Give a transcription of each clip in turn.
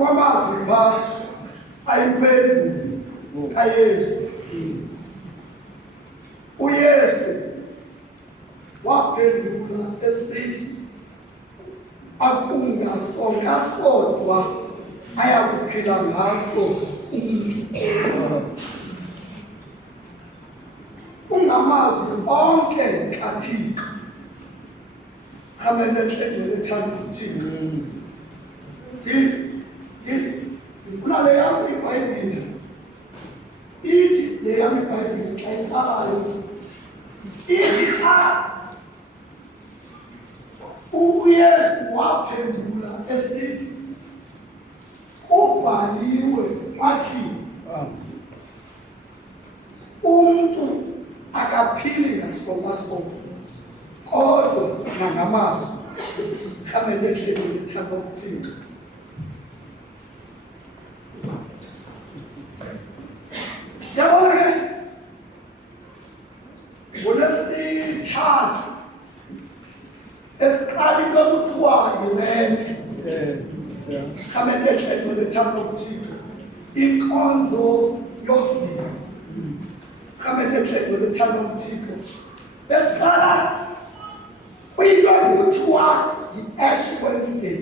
kukho amazwi phaa ayimpendulo kaYesu. uYesu waphendula esithi akungasonga sodwa ayakuphila ngaso umuntu. Ungamazwi onke kaThixo. Amen. Lethanda uThixo. Ngifuna le yami iBhayibhile. Ithi le yami iBhayibhile xa ibhalayo. Ithi xa uYesu waphendula esithi kubhaliwe wathi umuntu akaphili ngasonga sodwa kodwa nangamazwi. Amen. Lethanda uThixo. Yabona ke ngolwesithathu esiqala into ekuthiwa yilento. Amen. Lethanda uThixo. Inkonzo yosiko. Amen. Lethanda uThixo. Esiqala kwinto ekuthiwa yi-Ash Wednesday.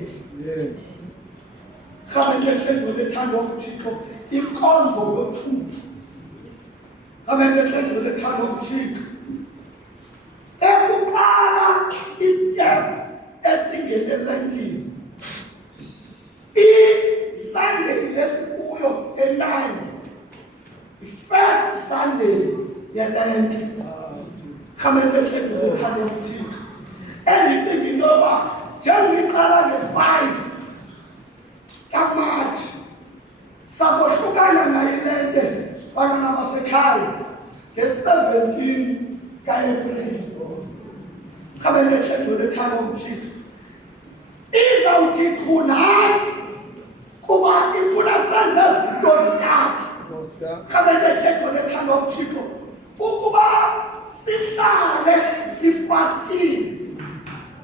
Amen. Lethanda uThixo. Inkonzo yothuthu. Amen. Lethanda uThixo. Ekuqala istep esingene elentini. I-Sunday esikuyo e-9. I-first Sunday yelento. Amen. Lethanda uThixo. Endithi into yoba njengokuqala nge-5 kaMatshi sakohlukana nayilente bantwana basekhaya nge-17 ka-April. Amen. Lethanda uThixo. Izawuthi kunathi kuba ifuna senze izinto zintathu. Amen. Lethanda uThixo. Ukuba sihlale sifastile.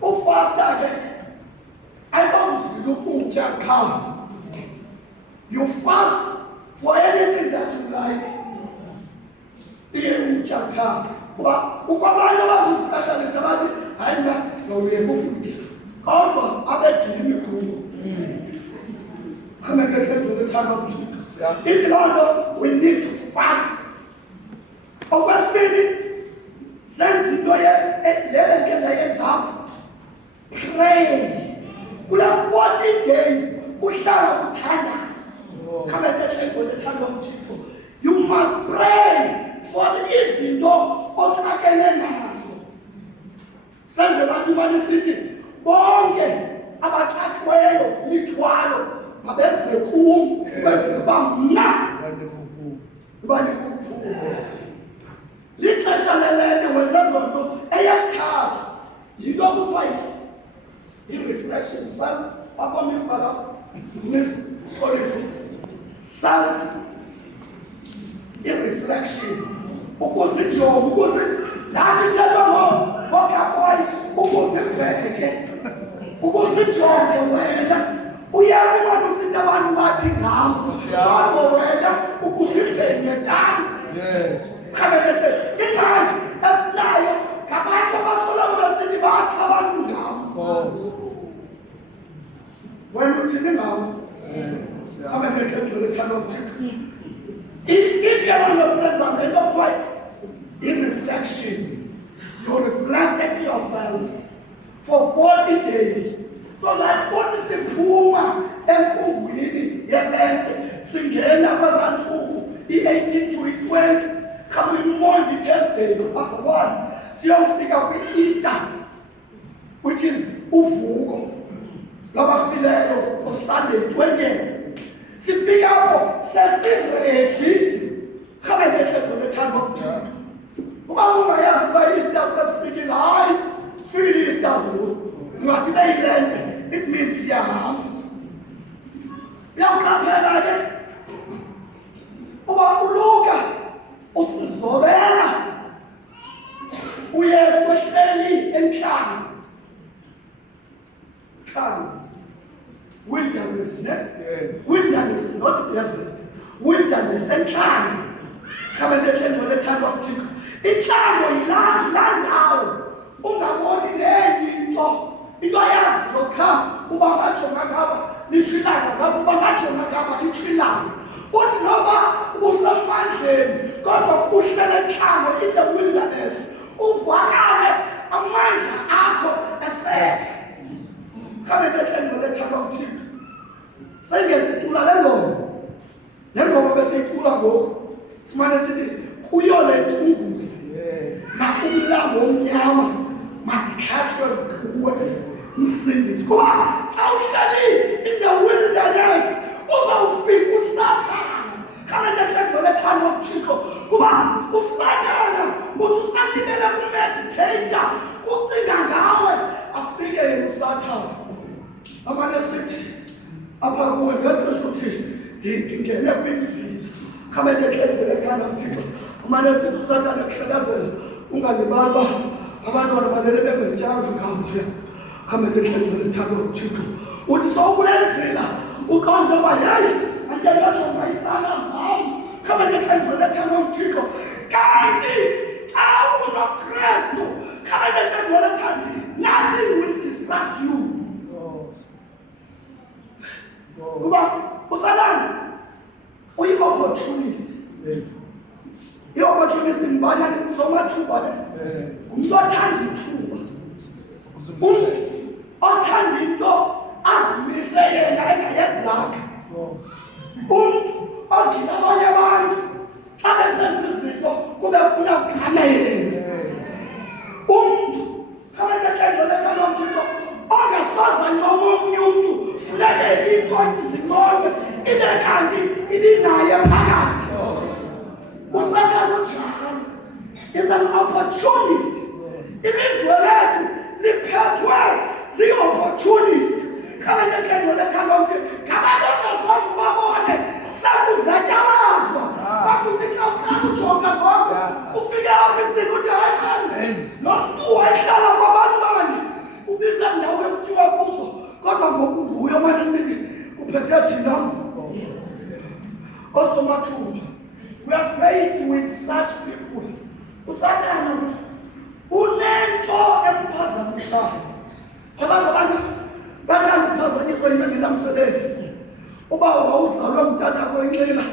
Ufasta ke ayibawuzile ukutya qha. You fast for anything that you like. Ukutya qha. Kuba ukwabantu abazisispecialist abathi hayi mna zawuyeka ukutya kodwa abedile imikhulu. Amen. Lethanda uThixo. Ithi loo nto we need to fast. Okwesibili senze into lele ke ndayenzayo. Pray. Kula 40 days kuhlala kuthandaza. Amen. Lethanda uThixo. You must pray for izinto oxakene nazo. Senze laa nto imane sithi bonke abaxakiweyo imithwalo mabeze kum ukwenzela uba mna bandikuphuma. Lixesha lelento wenze zonto. Eyesithathu yinto kuthiwa i-reflection self. Bakomisa lapha miss policy self i-reflection ukuzijonga ukuze laa ithetha ngokafoyi ukuziveke ukuzijonge wena. Uyeke ubani usithi abantu bathi ngam kodwa wena ukuzibheke tani. Ikanti esinayo ngabantu abasoloko besithi bathi abantu ngam. Wena uthini ngawo? Amen. Lethanda uThixo. If you are your friends and they don't try in reflection, you reflected yourself for 40 days. So that what is iphuma enkungwini yelente singena kwezantsuku i-18 to i-20 khabe imonde Thursday pastor 1 siyofika kwi-Easter which is uvuko labafileyo on Sunday 20th. Sifika hapo sesiredi khabe lethanda uThixo. Uba ungayazi uba Easter sesifikile hayi file Easter ngathi beyilente. It means siyahamba. Uyaqaphela ke uba uLuka usizobela uYesu ehleli enhlanga. Wilderness, ne? Wilderness, not desert. Wilderness and trial. Come and let the time of Jesus. It's time land now. Ungaboni le into. Iloyazi lokha ubamacho ngaba lichilana ngaba ubamacho ngaba lichilana. Uthi noba ubusamandleni kodwa uhlele ekhaya in the wilderness. Uvakale amandla akho esethe. Come and let the time of Jesus. Sengesitula le ngoma. Le ngoma besiyicula ngoku. Simane sithi kuyo le ntunguzi. Na umlambo omnyama makhatshwe kuwe umsindisi. Kuba awuhlali in the wilderness uzawufika uSathane. Come and let the time of Jesus. Kuba uSathane uthi usalibele kumeditator kucinga ngawe afike yena uSathane. Amane sithi apha kuwe ngexesha uthi ndingene kwinzila. Come and let the kind of Jesus. Amane sithi uSathane kuhlelazela ungalibala abantwana balele bengentyanga ngaphaya. Come and let the time of Jesus. Uthi sowulenzila uqonda uba yeyi andiyatsho ngayitsala zam. Come and let the time of Jesus. Kanti xa unoKristu, come and let the time, nothing will distract you. Kuba usalana uyi-opportunist. I-opportunist ngibana somathuba le. Umuntu othanda ithuba. Umuntu othanda into azimise yena engayenzanga. Umuntu ogila abanye abantu xa besenza izinto kube funa ukugana yena. Umuntu khamele letha nomthixo ongasoza noma omunye umuntu funeke into izimole ibe kanti ibinaye phakathi. uSathane unjalo is an opportunist. Ilizwe lethu liphethwe zii-opportunist. Khamele letha nomthixo ngabantu ongasoze babone sakuzatyalazwa. Bakuthi xa uqala ujonga ngoko ufike apha isini uthi hayi mani lo mntu wayehlala kwabantu bani ubiza ndawo yokutyiwa kuzo kodwa ngoku nguyo mane sithi kuphethe thina osomathuba. We are faced with such people. uSathane unento emphazamisayo. Abazi abantu bathanda ukuphazanyiswa into engenamsebenzi. Uba wawuzalwe umntanakho enxila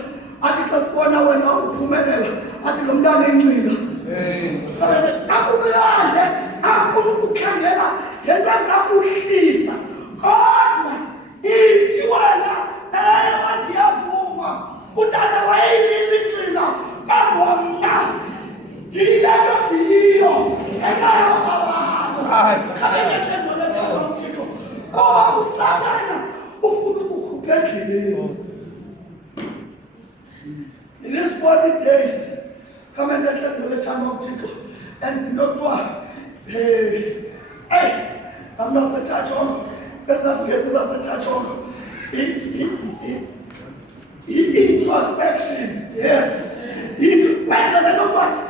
athi xa kubona wena uphumelela athi lo mntana enxila. Akubulale afuna ukukhangela ngento ezakuhlisa kodwa ithi wena ewe ndiyavuma utata wayeyilila inxila kodwa mna ndiyile nto ndiyiyo ekhaya kwabantu. Khamele uThixo kuba uSathane ufuna ukukhupha endleleni. In these 40 days, come and let the time of Jesus. And not what? Hey, I'm not a church on. That's not a church on. Introspection, yes.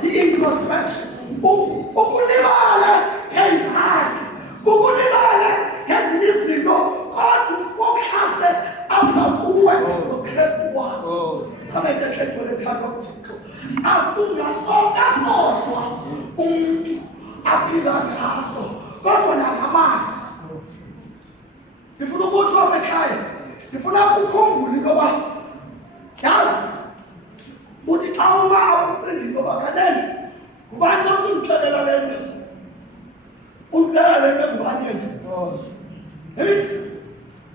Introspection. Ukulibala ngendala. Ukulibala ngezinto God to focus apha kuwe uKristu wakho. Come and let the time of Jesus. Akungasonga sodwa umuntu aphila ngaso kodwa nangamazi. Ngifuna ukutsho ekhaya. Ngifuna ukukhumbula into yoba yazi uthi xa uma ucinga into yoba kanene ngubani onimxelela le nto. Undixelela le nto ngubani yena?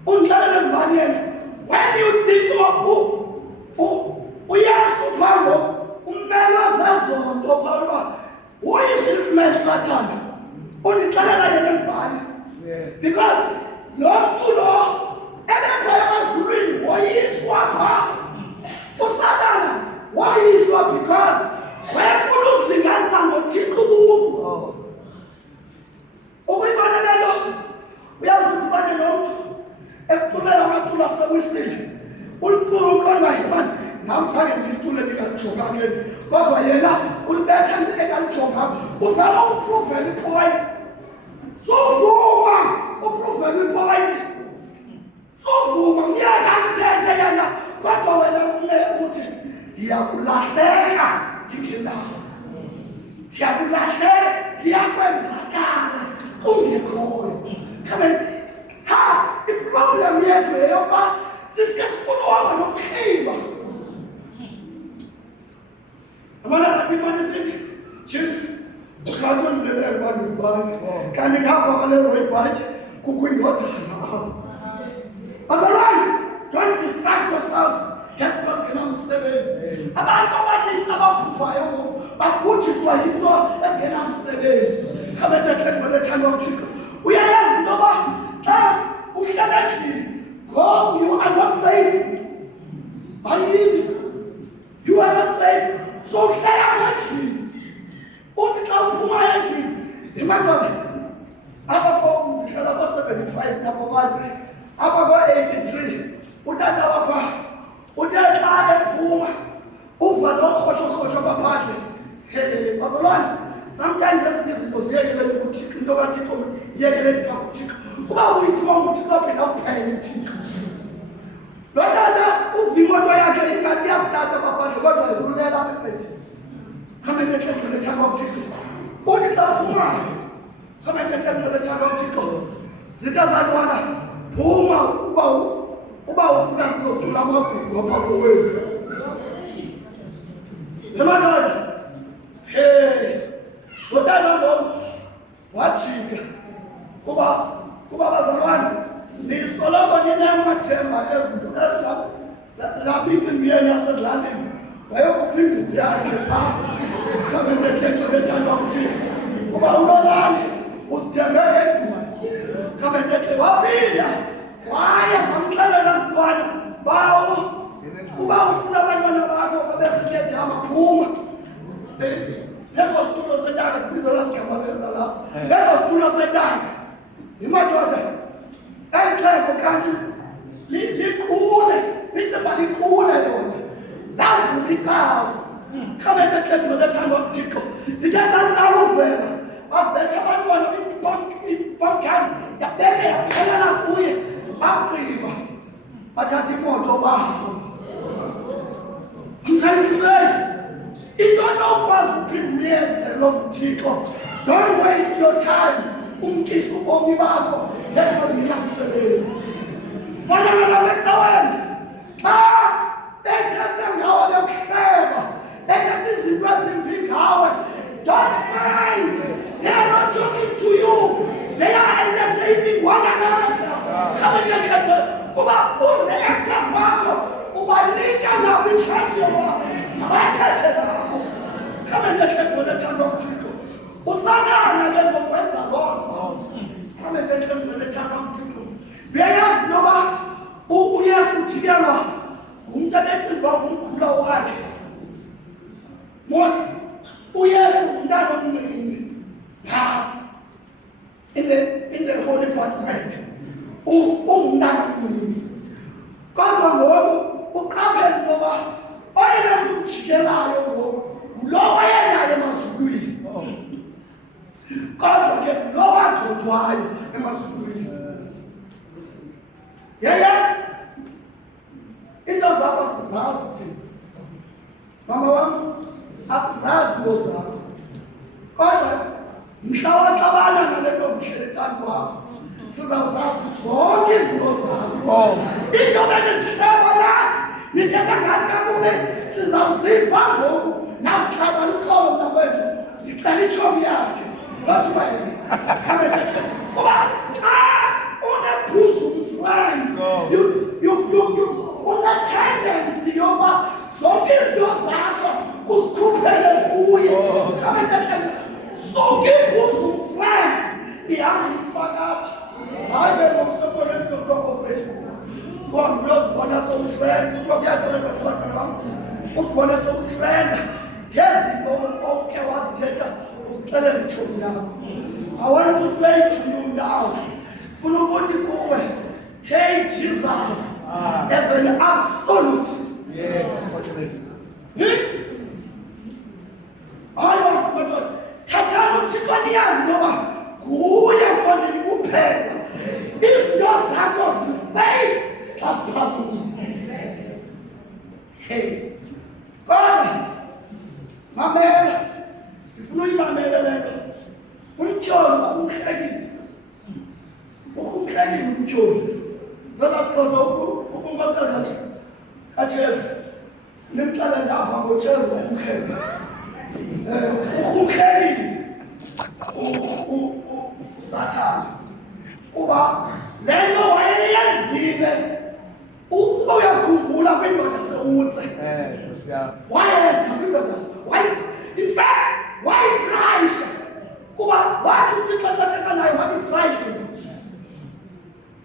Undixelela ngubani yena? When you think of uyazi uphambo ummeli wezezonto phawuba who is this man Sathane? Undixelela yena ngubani? Because lo mntu lo ebekho emazulwini woyiswa pha. uSathane woyiswa because wayefuna uzilinganisa ngoThixo ubukhulu. Ukuyibona le nto uyazi udibane nomntu ekuculela amaculo asewisile uliphulo uqonda yimani namfake ngilitule ndingalijonga kodwa yena ulibethe engalijonga uzama upruvela ipoint. Sovuma upruvela ipoint. ndiyakulahleka ndingenawo, ndiyakulahleka ndiyakwenzakala ungekhoyo. Iproblem yethu yeyokuba sisike sifuna uhamba nomkhiba. Abana lapimane sithi Kakunilele bantu bami kanti ngapha kwalelo webhaji kukho indodana apha. Bazalwane, don't distract yourselves. Get back ngenamsebenzi. Abantu abaninzi abaphuphayo ngoku babhujiswa yinto ezingenamsebenzi. Khabethe xhego lethando uThixo. Uyayazi into yoba xa uhlala endlini ngoku you are not safe. Bayini, you are not safe. So uhlala endlini uthi xa uphuma endlini imadoda apha ndihlala ko-75 nabo-1 apha ko-83 utata wakho uthe xa ephuma uva lo rhotsho baphandle. Bazalwane, sometimes ezinye izinto ziyekelele kuThixo, into kaThixo iyekelele kakuThixo. Uba uyithiwa nguThixo aphinda kuphele uThixo. Lo tata uva imoto yakhe ingathi iyasitata baphandle kodwa ilulela apha ebhedini. Khamene xhego lethando uThixo. Uthi xa uphumayo khamene xhego lethando uThixo. Zintazantwana phuma uba ufuna sizocula amabhingo apha kowenu. Emadoda, utata ngoku wajika kuba bazalwane nisoloko ninamathemba ezinto zabithi imiyeni yasezilalini wayokhupha induku yakhe phaa khamene xhego lethando uThixo. Kuba ulolani uzithembe ngeduku khamene xhego waphinda waya zamxelela zibana bawo uba ufuna abantwana bakho babezithetha phuma. Leso situlo sentaka sibizela sigamalela lapho. Leso situlo sentaka imadoda ayixhego kanti likhule liceba likhule yona lavula icawa khamene xhego lethando uThixo. Zithetha naluvela bazibetha abantwana ibhonkani yabetha yaphelela kuye bagqiba bathatha imoto bahamba. I'm trying to say, into onokwazi uphinda uyenze lo mthixo. Don't waste your time umkise ubomi bakho ngento zingenamsebenzi. Fana nalapha ecaweni xa bethethe ngawe bekuhleba bethethe izinto ezimbi ngawe, don't mind. They are not talking to you. They are entertaining one another. Kuba funde ekutha kwakho ubanika nabo itshati yoba abathethe nabo. Khamene xhego lethando uThixo. Usathana ke ngokwenza loo nto. Khamene xhego lethando uThixo. Uyayazi noba uYesu ujikelwa ngumntu abecinga ngumkhula wakhe. Mos uYesu ngumntana omncinci phaa in the holy bread. Ungumntana omncinci. Kodwa ngoku uqaphele intoba oyena kumjikelayo ngoku lo wayenayo emazulwini. Kodwa ke lo wagxothwayo emazulwini. Yes, into zakho sizazi thina. Mama wam, asizazi into zakho. Kodwa mhla waxabana nale ntombi ehlelekani kwakho sizawuzazi zonke izinto zakho. Into benisihleba nathi nithetha ngathi kakubi sizawuziva ngoku nawuxhaba luxolo mnakwethu ndicela itshomi yakhe kuthiwa kuba xa une-bosom friend une-tendency yoba zonke izinto zakho uzikhuphele kuye. Zonke i-bosom friend ihamba ifaka apha. Hayi ke ngokusekoleni kuthiwa Facebook uhambe uyozibona sowutrenda kuthiwa kuyatrenda kuxoxa bam uzibone sowutrenda ngezinto oke wazithetha uzixelele itshomi yakho. I want to say to you now, funa ukuthi kuwe take Jesus as an absolute. Yes. Hayi kodwa thathani uThixo niyazi noba nguye mfondini kuphela. Izinto zakho zisafe xa ziphambi. Hey, kodwa umtyholi. Zalasixhosa unkosikazi kaChezo. Nimxele ndava ngoChezo umkhele. Umkheli uSathane. Kuba lento wayeyenzile. Uba uyakhumbula kwindoda seutse. Wayenza kwindoda. In fact, why Christ? Kuba wathi uThixo athetha naye wathi try him.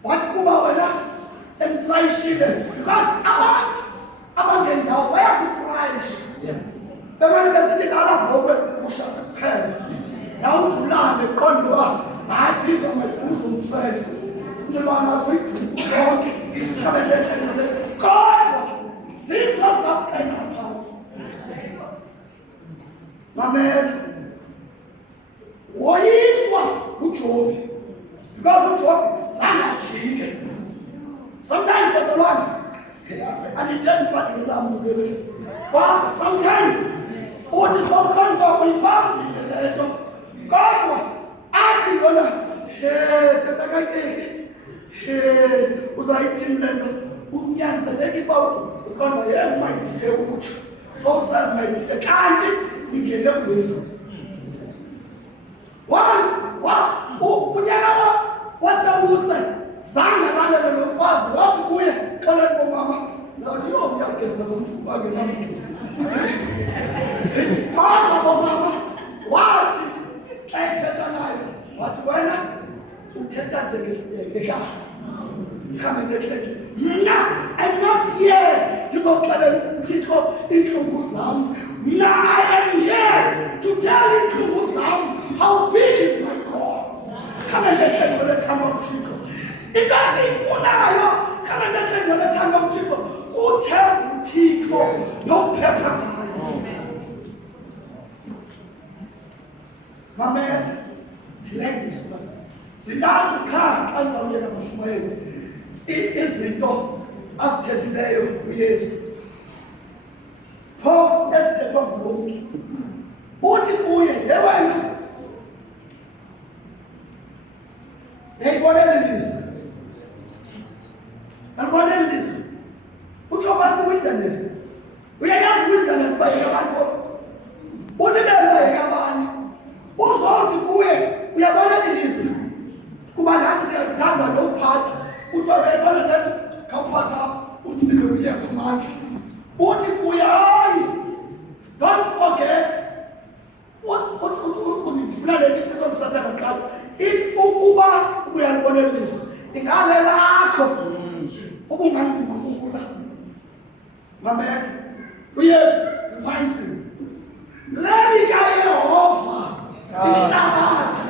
Wathi kuba wena emtrayishile because abangendawo bayakutrayisha. Bemane besithi lala bhokwe kusha sikuphele. Nawudulane qonde uba hayi izomekuza umfresh. Sinelwana zigcina konke. Kodwa zizo zakuqenqa phansi. Mamela woyiswa uJobi because uJobi zangajike. Sometimes there's a lot and it tells you what you love to do. But sometimes what is all kinds of people God athi yona uzayithini lento unyanzeleke ibawuthi uqonda yemayithi ukuthi so says mayithi kanti ingene kuwethu unyaka wasewutse zange balele lo mfazi wathi kuye xeleni bomama nathi uyageza zomuntu kubangela mama bomama wathi xa ethetha naye wathi wena uthetha njengesitekekazi khambe ngehleke mna I'm not here ndizoxelela uThixo iintlungu zam mna I am here to tell iintlungu zam how big is my God. Khambe ngehleke lethando uThixo into esiyifunayo khambe ngehleke lethando uThixo kuthemba uThixo nokuphepha ngayo. Mamela ladies singathi qha xa ndizawuyeka mashumayeli izinto azithethileyo uYesu phofu ezithethwa nguluntu uthi kuye yewena yayibonele ilizwi alibonele ilizwi utsho abantu wilderness uyayazi wilderness bayeka abantu ulibele bayeka abanye uzothi kuye uyabonela ilizwi kuba nathi siyakuthanda nokuphatha kuthiwa uyayibona lento khawuphatha uthile uye kumandla uthi kuye hayi don't forget ndifuna le nto ithetha umsathana kuqala ithi ukuba uyalibonela ilizwi ingale lakho ubunganguqula mamela uyesu reminds him lelikaYehova ihlabathi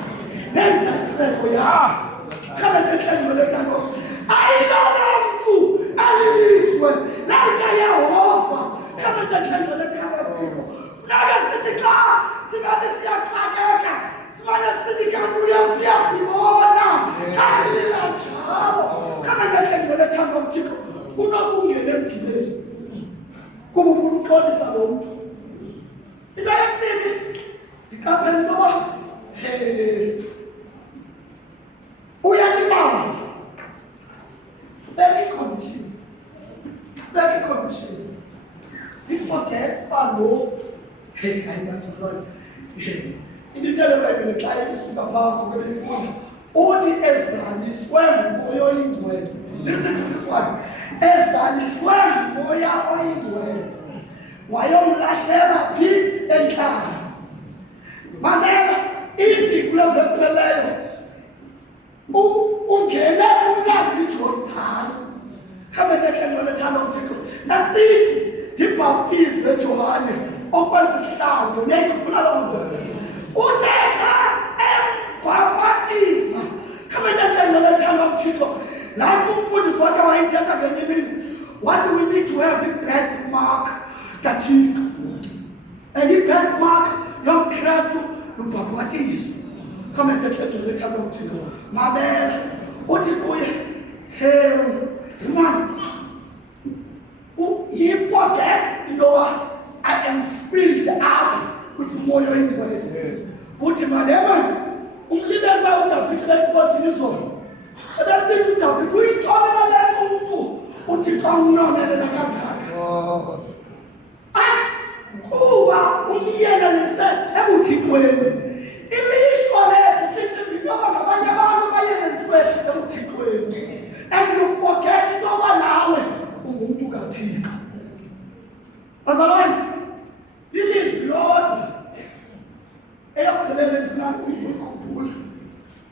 neziseko yakho khambe ngehlelo lethando ayilala mntu aliswe lelikaYehova khambe ngehlelo lethando nake sithi xa singathi siyaxakeka simane sithi kanti uyasibona kanti lilanjalo khambe ngehlelo lethando uThixo kunokungena emgileni kuba ufuna uxolisa lo mntu into yesibili ndiqaphele loba uyalibala very conscious he forgets uba lo ayibazilwane indithele bayibele xa ibisuka phaa kubelifunda uthi ezaliswe ngumoya oyingcwele listen to this one ezaliswe ngumoya oyingcwele wayomlahlela phi entlanga mamela ithi kule vekupheleleyo ungene kumlambo iJordani khambe ngehlelo lethando uThixo nasithi ndibhaptize Johane okwesi sihlangu niyayikhumbula loo nto uThixo embhaptiza khambe ngehlelo lethando uThixo laa nto umfundisi wakhe wayithetha ngenye imini wathi we need to have a birthmark kaThixo and i-birthmark yomKristu lubhapatizwa khambe ngehlelo lethando uThixo mamela uthi kuye man he forgets I am filled up with moya oyingcwele uthi madema umlibele uba uDavide ethi bathini izolo ebesithi uDavide uyithola letho umuntu uThixo amnonelela kangaka. Athi kuba umyelelise ebuthixweni. Ilishwa lethu sithi njengoba ngabanye abantu bayeleliswe ebuthixweni. And you forget intoba nawe ungumuntu kaThixo. Bazalwane, ilizwi lodwa eyokugqilela endifuna ukuyikhumbula.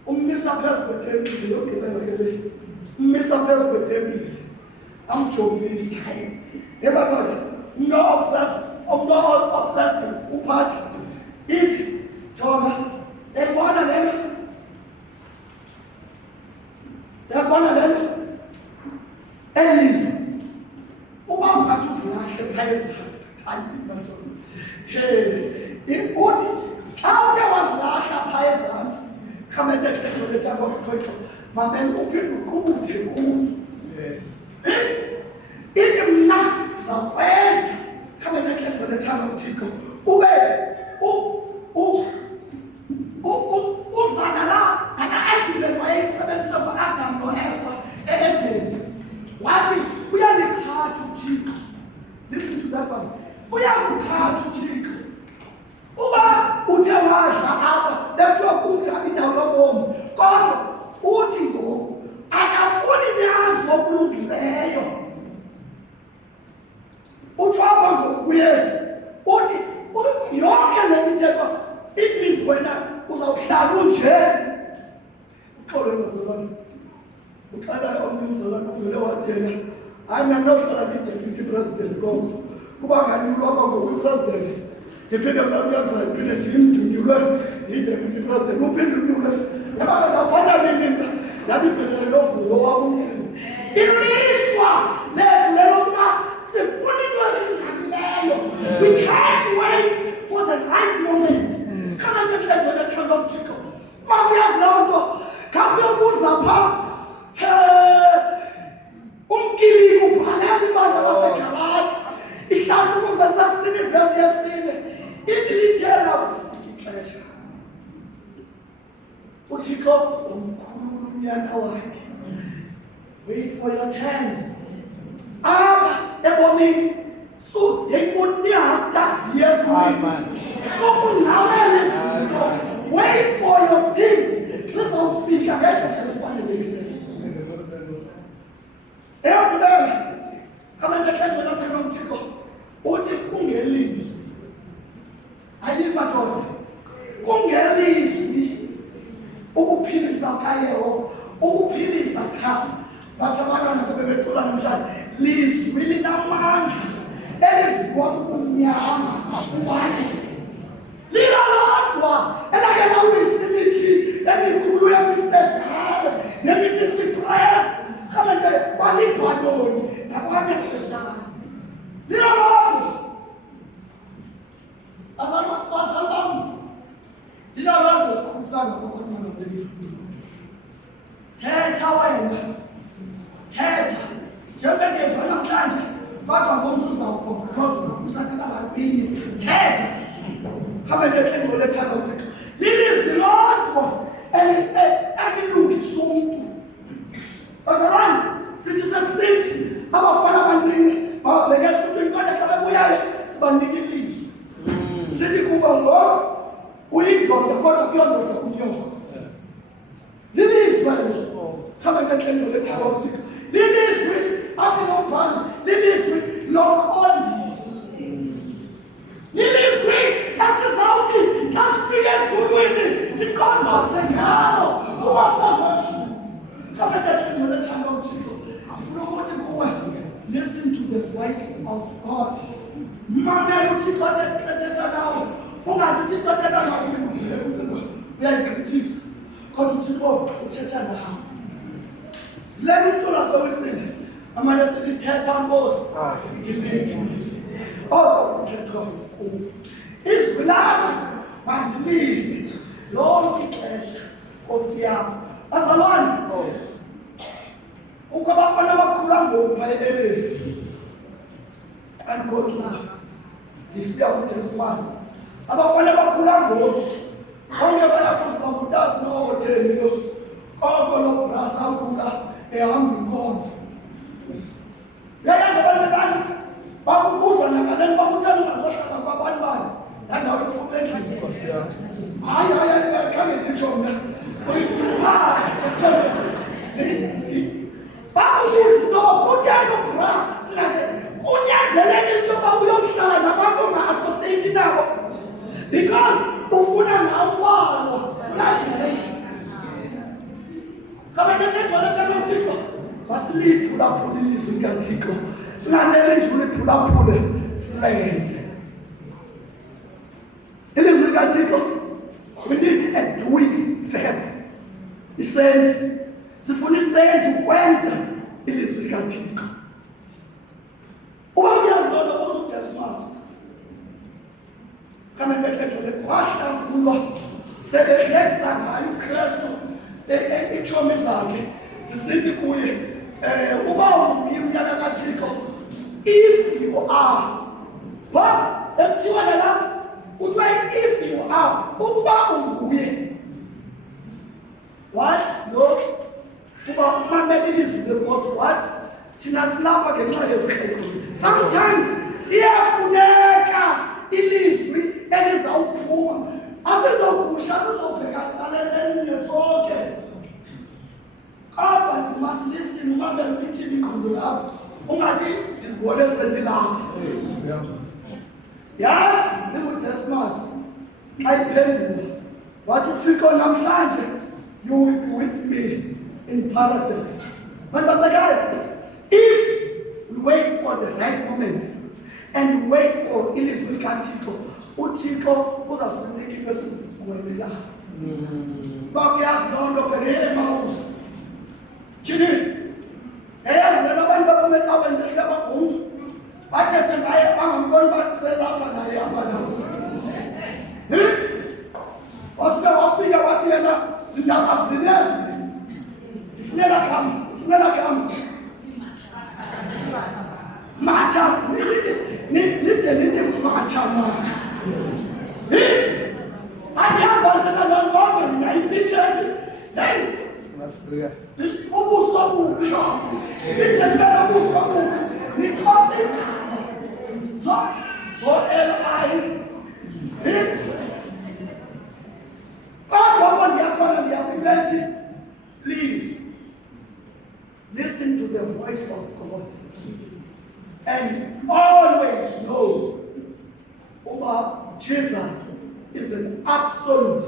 Ummisa phezu kwetembile yokugqilela ke le. Ummisa phezu kwetembile. Amjongisa. Yeba kodwa umuntu obsessed uphatha. Ithi jonga ebona lento. Yabona lento. Elizwe. Uba ungathi uzilahle phezulu. Hayi mntwana. Uthi xa uthe wazilahla phaya ezantsi khamete ehlelo letabo kuthotho mamele uphinde uqubuthe kuyo. Ithi mna zakwenza khamete ehlelo letabo kuthixo ube uzana la ana-ajile wayeyisebenzisa ngo-Adam no-Eva e-Edeni. Wathi uyalikhatha uThixo. Listen to that one. Uyakukhatha uThixo. Uba uthe wadla apha lekuthiwa kudla indawo yobomi, kodwa uthi ngoku akafuni niyazi okulungileyo. Utsho apha ngoku uYesu uthi yonke le nto ithethwa it wena uzawuhlala unje. Uxolo bazalwane. Uqala umzalwane uvele wathi yena hayi mina ndinohlala ndi-deputy president koko kuba nganyulwa apha ngokuyi-president ndiphinde mnamnyanzana ndiphinde ndimndunyulwe ndiyi-deputy president uphinde unyulwe yabana ngaphatha nini mna ndandibhekele novuyo wabumcini. Ilishwa lethu lelokuba sifuna into ezinjanileyo. We can't wait for the right moment. Khana ntekhetho nethando mthixo makuyazi loo nto ngakuyobuza phaa umkilini ubhalela ibandla laseGalati ihlakukuza sasini verse yesine ithi lithela kufika ixesha uThixo umkhulula unyana wakhe. Wait for your turn. Apha ebomini years sokunqamela izinto. Wait for your things zizawufika ngexesha elifanelekileyo. Eyokugqibela abantu ehlelwe nathena uThixo uthi kungelizwi. Hayi madoda, kungelizwi ukuphilisa kaYehova, ukuphilisa cha. Bathi abantwana bebecula namhlanje lizwi linamandla elivukwa kumnyama wathi lilolodwa elake lawisa imithi emikhulu yemisedala nemisipress khamende walibhaloni nakwamesedala lilolodwa azalbam lilolodwa sikhumisana ngokukhuluma bethu. Thetha wena, thetha njengengeva namhlanje kodwa ngomso uzawufokoza usathetha ngaphinye. Thetha khamende ehlelo lethando uThixo lilizwi lodwa elilungisa umuntu. Bazalwane, sithi sesithi abafana abancinci bababheke esuthwini kodwa xa bebuyayo sibanike ilizwi. Sithi kuba ngoku uyindoda kodwa kuyondoda kunyoko. Lilizwi khamende ehlelo lethando uThixo lilizwi athi lombhali lilizwi loqondisi. Lilizwi asizawuthi xa sifika ezulwini siqondose ngalo uwasavazulu. Khamende ehlelo lethando uThixo ndifuna ukuthi kuwe listen to the voice of God. Mamela uThixo athetha nawe, ungathi uThixo athetha nawe uyayigqithisa kodwa uThixo uthetha nawe. Le muntu lasewisini amanye silithetha Nkosi ndithi ozokuthethwa kuwo izwi lakho mandilive lonke ixesha Nkosi yami. Bazalwane, ukho abafana abakhula ngoku phaya eleni and go to now ndifika kuChristmas abafana abakhula ngoku bonke bayakuzuba ngutasi nohoteli lo koko lobrasa ukhula ehamba inkonzo. Yayazi abantu belani bakubuza nangaleni bakuthanda ungazohlala kwabantu bani landawo ekufuphi endlini. Hayi khange nditsho mna bakubuza noba kutheni ubra sinaze kunyanzeleke into yoba uyokuhlala nabantu onga-associate nabo because ufuna nawo ubalwa ulandelete. Kabatethetholethelauthixo masiliphulaphule ilizwi likaThixo, singanele nje uliphulaphule silenze ilizwi likaThixo. We need a doing verb, isenzi. Sifuna isenzi ukwenza ilizwi likaThixo. Uba uyazi loo nto buza uDesmos kamebethethele kwahlangulwa sebehlekisa ngayo uKristu iitshomi zakhe zisithi kuye uba unguye umnyaka kaThixo, if you are phofu ekuthiwa nalapho kuthiwa if you are ukuba unguye what no kuba umamela ilizwi lenkosi what thina silapha ngenxa yezihleko. Sometimes iyafuneka ilizwi elizawuphuma, asizogusha asizobheka qaleleni sonke, kodwa you must listen. Umamela ithini ingqondo yakho, ungathi ndizibone sendilapha. Yazi linguDesmos xa iphendula wathi uThixo namhlanje you will be with me in paradise. Bantu basekhaya, if we wait for the right moment and we wait for ilizwi likaThixo, uThixo uzawusinika into esizigwebelayo. Bakuyazi loo nto ke neEmawusi thini eyazi lena abantu baphuma ecaweni behle bagungqa bathethe ngaye bangamboni baselapha naye apha nawo. Wasuke wafika wathi yena zindaba zinezi ndifunela kama macha nide macha andihamba ndina nonkonzo ndinayipitshethi ubuso buphi ndithezibela ubuso buphi nikhote zo-L-I kodwa mbo ndiyakhona ndiyakubethi, please listen to the voice of God and always know about Jesus is an absolute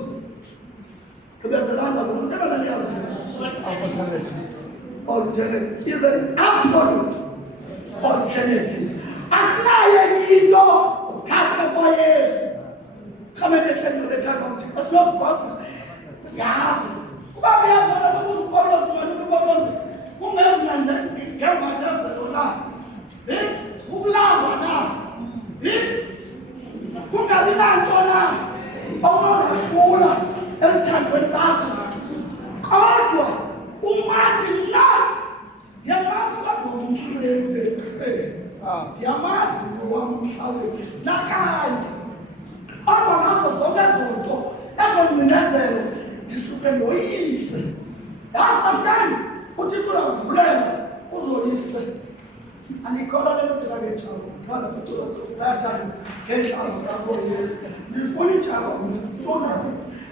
alternative. Is an absolute alternative. Asinaye into khatha kwa Yesu. Khamele the time of Jesus. Asinazi kwakuthi yazi kuba kuyabona ukuzikolo zona ukubona kungemnandi ngemandazelo la ukulangwa na kungabi nanto na awunokula elithandweni lakho, kodwa umathi mna ndiyamazi kodwa umhlebe ndiyamazi wamhlawule nakanye, kodwa ngazo zonke zonto ezomninezelo ndisuke ndoyise. Sometimes uThixo uyakuvulela uzoyise. Andikholwa le nto ngetshawa ngala futhi uzosathanda ngentshawa zakho Yesu. Ndifuna itshawa mntwana.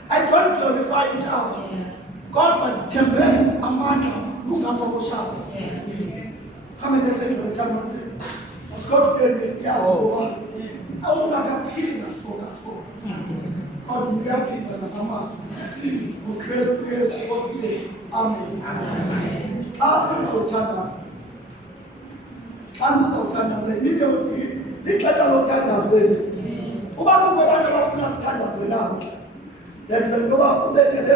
I don't glorify itshawa. Kodwa ndithembe amandla lungapha koshaba. Khamele le nto tamanje. Asikhopheni siyazi ngoba awungakaphili ngaso. Kodwa uyaphila namasi. UKristu Yesu Nkosi yethu. Amen. Asizothandaza ixesha lokuthandazela. Uba kukho abantu abafuna sithandazelayo, ndenzela intoba ubethele